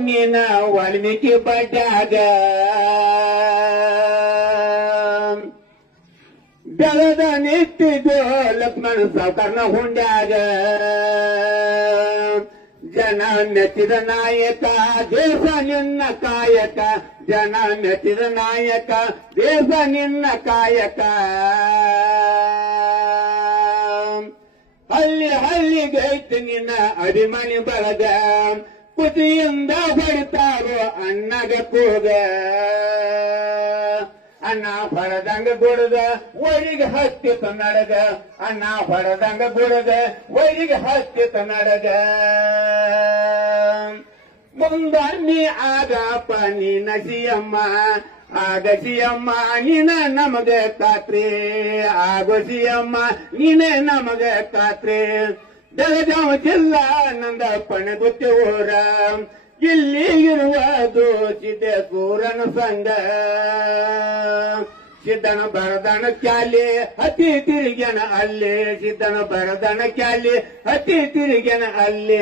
ನೀನ ವಾಲ್ಮೀಕಿ ಬಡ್ಯಾಗ ಬೆಳೆದ ನಿಂತಿದ್ದು ಲಕ್ಷ್ಮಣ ಸಾವ್ಕಾರನ ಹುಂಡ್ಯಾಗ ಜನ ಮೆಚ್ಚಿದ ನಾಯಕ ದೇಶ ನಿನ್ನ ಕಾಯಕ ಜನ ಮೆಚ್ಚಿದ ನಾಯಕ ದೇಶ ನಿನ್ನ ಕಾಯಕ ಹಳ್ಳಿ ಹಳ್ಳಿಗೈತಿ ನಿನ್ನ ಅಭಿಮಾನಿ ಬಳಗ ಕುತಿಯಿಂದ ಹೊಡಿತಾರೋ ಅಣ್ಣಗ ಕೂಗ ಅಣ್ಣ ಹೊರದಂಗ ಗುಡದ ಒಳಿಗೆ ಹತ್ತಿತ ನಡಗ ಅಣ್ಣ ಹೊರದಂಗ ಗುಡದ ಒಳಿಗೆ ಹತ್ತಿತ ನಡಗ ಮುಂದಣ್ಣಿ ಆಗಪ್ಪ ನೀನ ಸಿಯಮ್ಮ ಆಗ ಸಿಯಮ್ಮ ನೀನ ನಮಗ ಖಾತ್ರಿ ಆಗೋ ಸಿಯಮ್ಮ ನೀನೇ ನಮಗ ಖಾತ್ರಿ ಬೆಳಗಾವಿ ಜಿಲ್ಲಾ ನಂದ ಪಣಗುತ್ತಿ ಊರ ಇಲ್ಲಿ ಇರುವುದು ಸಿದ್ದೇಶ್ವರನ ಸಂಘ ಸಿದ್ದನ ಬರದನ ಕ್ಯಾಲಿ ಅತಿ ತಿರುಗನ ಅಲ್ಲಿ ಸಿದ್ದನ ಬರದನ ಕ್ಯಾಲಿ ಅತಿ ತಿರುಗನ ಅಲ್ಲಿ